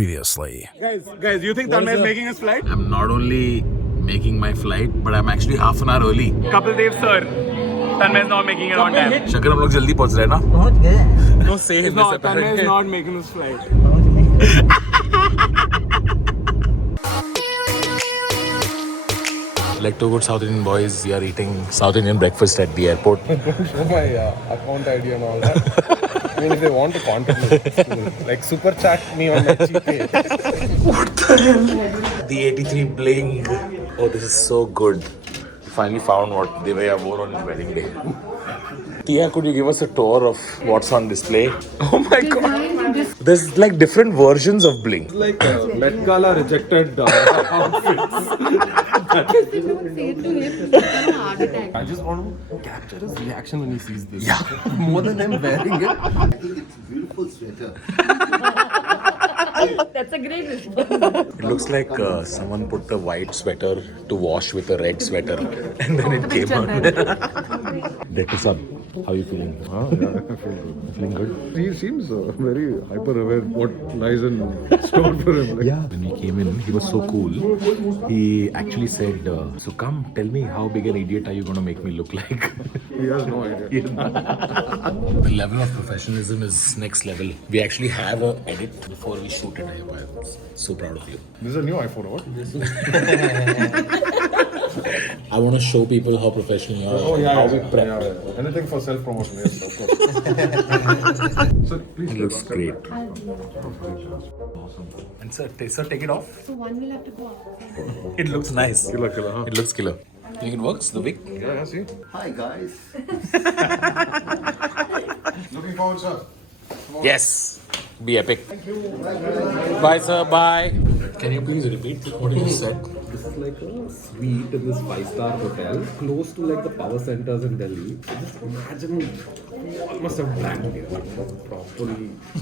Previously. Guys, you think Tanmay is making his flight? I'm not only making my flight, but I'm actually half an hour early. Kapil Dev sir, Tanmay is not making it on time. Shankar हम लोग जल्दी पहुंच रहे हैं ना? पहुंच गए No, say him. No, Tanmay is not making his flight. पहुंच गए Like two good South Indian boys, we are eating South Indian breakfast at the airport. Show my account ID and all that. I mean, if they want to contribute, like super chat me on my GPay. The 83 bling. Oh, this is so good. Finally found what Devaya wore on his wedding day. Tia, could you give us a tour of what's on display? Oh my god. There's like different versions of bling. Like Met Gala rejected outfits. I just want to capture his reaction when he sees this. Yeah. More than him wearing it. I think it's a beautiful sweater. That's a great response. It looks like someone put a white sweater to wash with a red sweater and then it came out. Dr. Sab, how are you feeling? Yeah, I feel good. Feeling good? He seems very hyper aware what lies in store for him. Like, Yeah. When we came in, he was so cool. He actually said, so come, tell me how big an idiot are you going to make me look like? he has no idea. The level of professionalism is next level. We actually have an edit before we shoot it. I'm so proud of you. This is a new iPhone, what? I want to show people how professional you are. How we prep. Yeah. Anything for self-promotion, yes, of course. So, please It looks great. Awesome. And sir, take it off. So one will have to go outside. It looks nice. Killer, huh? It looks killer. You think it works? The wig? Yeah, see? Hi guys. Looking forward, sir. Yes. Be epic. Bye, sir. Bye. Can you please repeat what you said? This is like a suite in this 5-star hotel, close to like the power centers in Delhi. So just imagine all must have planned here,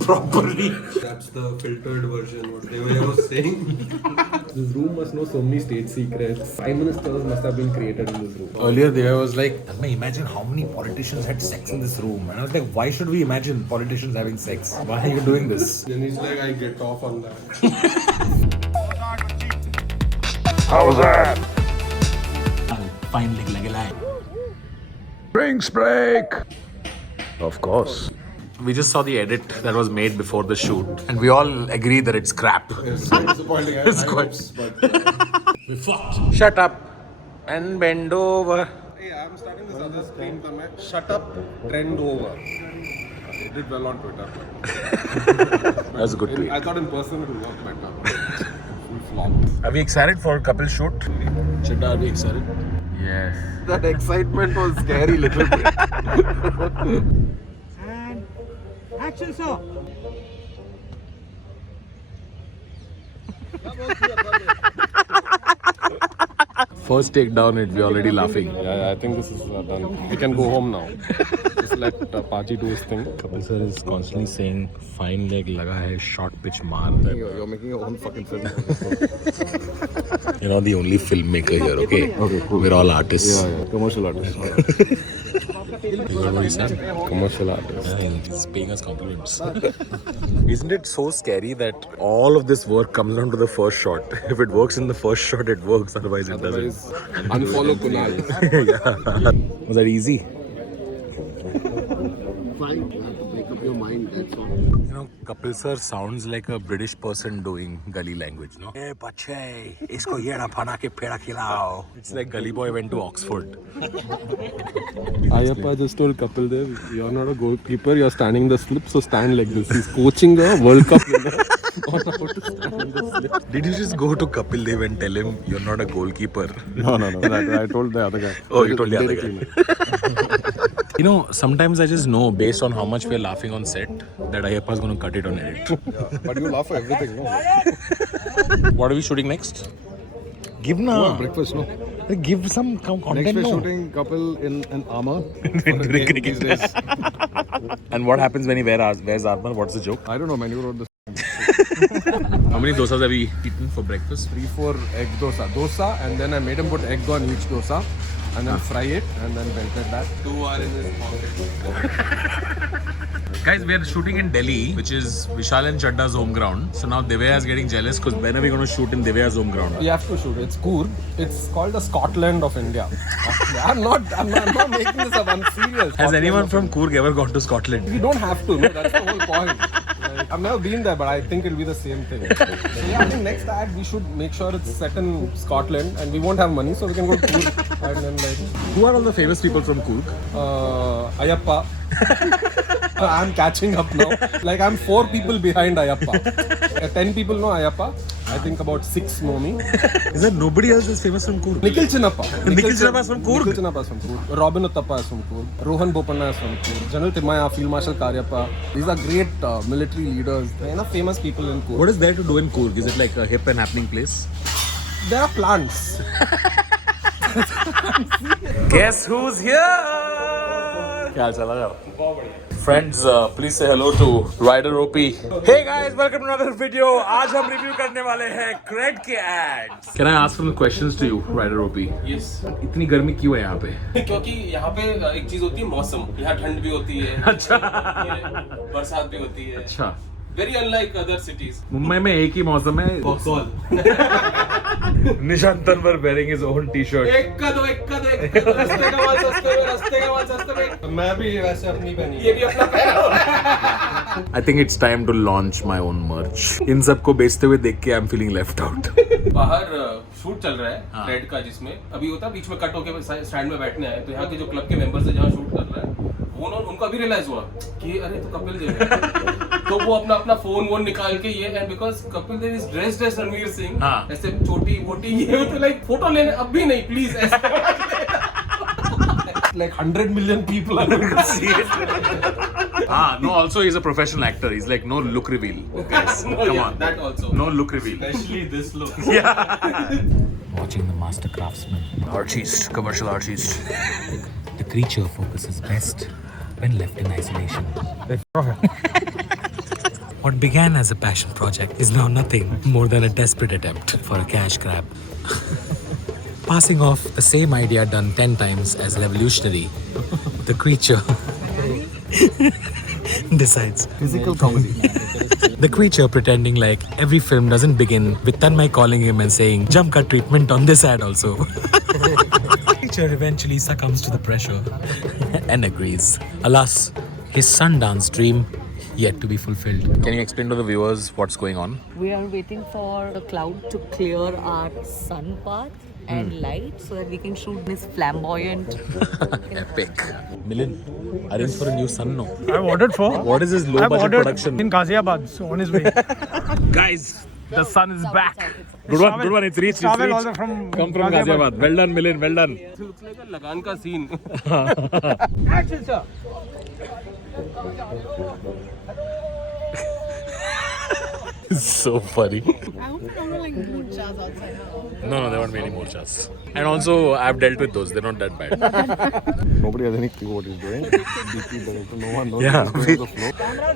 properly. That's the filtered version, what they were saying. This room must know so many state secrets. Prime ministers must have been created in this room. Earlier, there was like, imagine how many politicians had sex in this room. And I was like, why should we imagine politicians having sex? Why are you doing this? Then he's like, I get off on that. Fine leg like a lie. Drinks break! Of course. We just saw the edit that was made before the shoot, and we all agree that it's crap. It's disappointing. It's I quite- hopes, but We fucked. Shut up and bend over. hey, I'm starting this other screen. Shut up, trend over. It did well on Twitter. But That's a good tweet. I thought in person it would work better. Flop. Are we excited for a couple shoot? Chidda, are we excited? Yes. That excitement was scary little bit. Action so First take down it, we're already laughing. Yeah, I think this is done. We can go home now. Just let Paji do his thing. Kapil sir is constantly saying, fine leg laga hai, short pitch maar. You're making your own fucking film. You're not the only filmmaker here, okay? Okay, cool. We're all artists. Yeah. Commercial artist. You know what he said? Commercial artist. Yeah, he's paying us compliments. Isn't it so scary that all of this work comes down to the first shot? If it works in the first shot, it works. Otherwise, it doesn't. Unfollow Kunal. Yeah. Was that easy? Fine, you have to make up your mind, that's all. You know, Kapil sir sounds like a British person doing gully language, no? Hey, bache, isko yeda phana ke peda khilao. It's like Gully Boy went to Oxford. Ayappa just told Kapil Dev, you're not a goalkeeper, you're standing the slip, so stand like this. He's coaching the World Cup winner on how to stand the slip. Did you just go to Kapil Dev and tell him you're not a goalkeeper? No. I told the other guy. Oh, you told the other Dairy guy. Cleaner. You know, sometimes I just know based on how much we're laughing on set that Ayappa is going to cut it on edit. But you laugh for everything, no? What are we shooting next? Give na. Breakfast, no? Give some content. Next we're no. shooting couple in an armor. Into the cricket. And what happens when he wears armor? What's the joke? I don't know, man. You wrote this. How many dosas have we eaten for breakfast? 3-4 egg dosa, and then I made him put egg on each dosa, and then fry it, and then melted that. 2 are in his pocket. Guys, we are shooting in Delhi, which is Vishal and Chadda's home ground. So now Divya is getting jealous because when are we going to shoot in Divya's home ground? We have to shoot. It's Coorg. It's called the Scotland of India. I'm not making this up. I'm serious. Has Scotland anyone of from Coorg ever gone to Scotland? We don't have to. No, that's the whole point. Like, I've never been there, but I think it'll be the same thing. So yeah, I think next ad we should make sure it's set in Scotland, and we won't have money, so we can go to Coorg. And then like, Who are all the famous people from Coorg? Ayappa. I'm catching up now. Like I'm 4 people behind Ayappa. 10 people know Ayappa. I think about 6 know me. Is there nobody else that's famous from Coorg? Nikhil Chinnappa. Nikhil Chinnappa is from Coorg? Nikhil Chinnappa is from Coorg. Robin Uttappa is from Coorg. Rohan Bopanna is from Coorg. General Timaya, Field Marshal Karyappa. These are great military leaders. There are enough famous people in Coorg. What is there to do in Coorg? Is it like a hip and happening place? There are plants. Guess who's here? Friends, please say hello to Rider OP. Hey guys, welcome to another video. आज हम review करने वाले हैं Cred के ads. Can I ask some questions to you, Rider OP? Yes. इतनी गर्मी क्यों है यहाँ पे? क्योंकि यहाँ पे एक चीज होती है मौसम. यहाँ ठंड भी होती है. अच्छा. बरसात भी होती है. अच्छा. Very unlike other cities. Mumbai में एक ही मौसम है. Nishant Tanwar wearing his own t-shirt. एक का दो. रस्ते का माल सस्ते में. मैं भी वैसे अपनी पहनी. ये भी अपना पहना. I think it's time to launch my own merch. इन सबको बेचते हुए देख के I'm feeling left out. बाहर शूट चल रहा है रेड का, जिसमें अभी होता है बीच में कट होके स्टैंड में बैठने आए. तो यहाँ के जो क्लब के मेंबर्स है जहाँ शूट कर रहा है, उनको अभी रियलाइज हुआ कि अरे तो कपिल देव है. तो वो अपना फोन निकाल के ये, and because Kapil Dev is dressed as Ranveer Singh, ऐसे छोटी मोटी ये, तो लाइक फोटो लेने अब भी नहीं प्लीज ऐसे. Like 100 million people are going to see it. No, also he's a professional actor. He's like, no look reveal. Guys, come on. That also. No look reveal. Especially this look. Watching the master craftsman. Artist, commercial artist. The creature focuses best when left in isolation. What began as a passion project is now nothing more than a desperate attempt for a cash grab. Passing off the same idea done 10 times as revolutionary, the creature decides. Physical comedy. The creature pretending like every film doesn't begin with Tanmay calling him and saying, jump cut treatment on this ad also. The creature eventually succumbs to the pressure and agrees. Alas, his Sundance dream yet to be fulfilled. Can you explain to the viewers what's going on? We are waiting for the cloud to clear our sun path and light so that we can shoot this flamboyant. Epic. Milind, arrange for a new son, no? I've ordered for. What is this low budget production? In Ghaziabad, so on his way. Guys, the sun is back. It's Good one, it's reached. travel also from Come from Ghaziabad. Well done, Milind, well done. It looks like a Lagan ka scene. Action, sir. So funny. I hope there are no like mood jars outside now. No, there won't be any more chats. And also, I've dealt with those. They're not that bad. Nobody has any clue what he's doing. DP director, no one knows. Yeah. He's the flow.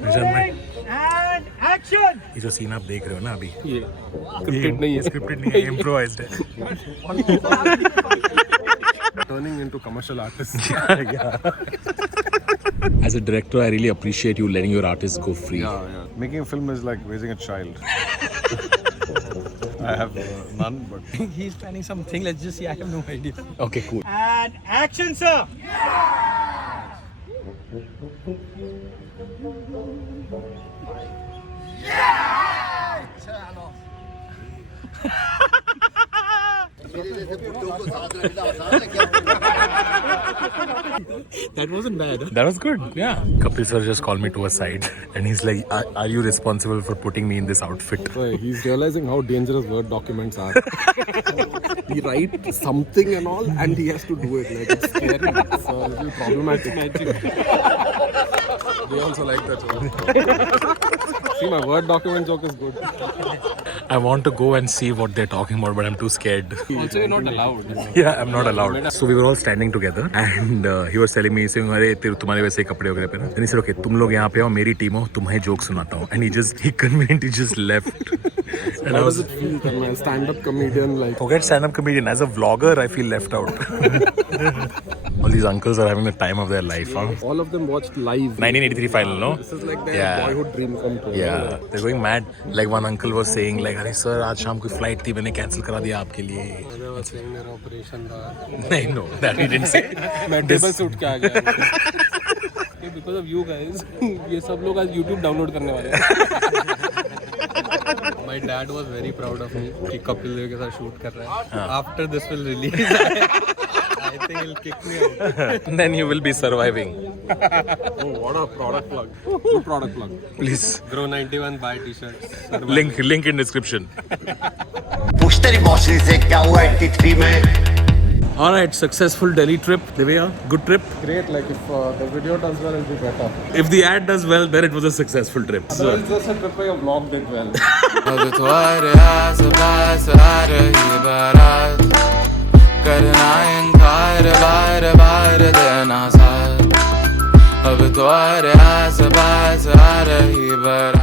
Nishant भाई, And action. ये जो scene आप देख रहे हो ना अभी, ये scripted नहीं है. Scripted नहीं है, improvised है. Turning into commercial artists. As a director, I really appreciate you letting your artists go free. Yeah. Making a film is like raising a child. I have none, but He's planning something. Let's just see. I have no idea. Okay, cool. And action, sir. That wasn't bad. That was good. Yeah. Kapil sir just called me to a side and he's like, are you responsible for putting me in this outfit? So he's realizing how dangerous Word documents are. He writes something and all, and he has to do it. Like it's scary. It's a little problematic. They also like that joke. See, my Word document joke is good. I want to go and see what they're talking about, but I'm too scared. Also, you're not allowed. Yeah, I'm not allowed. So we were all standing together and he was telling me, saying, "अरे तुम्हारे वैसे कपड़े वगैरह पहना." And he said, "Okay, तुम लोग यहाँ पे आओ, मेरी टीम हो, तुम्हें जोक सुनाता हूँ." And he conveniently just left. And How I was does it feel that my stand-up comedian like? forget stand-up comedian. As a vlogger, I feel left out. All these uncles are having the time of their life, huh? All of them watched live. 1983 final, no? This is like their Yeah. boyhood dream come true. Yeah, they're going mad. Like one uncle was saying, like, "अरे sir, आज शाम को flight थी, मैंने cancel करा दिया आपके लिए." They were saying their operation था. नहीं, no, that he didn't say. मैं टेबल सूट के आ गया. Because of you guys, ये सब लोग आज YouTube डाउनलोड करने वाले हैं. My dad was very proud of me कि कपिल देव के साथ शूट कर रहा है. After this will release, I think he'll kick me out. Then you will be surviving. Oh, what a product plug! Good product plug. Please, Grow 91 buy t-shirts. link in description. पूछ तेरी मौसी से क्या हुआ 83 में? All right, successful Delhi trip. Divya, good trip. Great, like if the video does well, it'll be better. If the ad does well, then it was a successful trip. So it's just a trip where your vlog did well. अब तुम्हारे आस-पास आ रही बारात, करना इनकार बार देना साथ. अब तुम्हारे आस-पास आ रही बारात.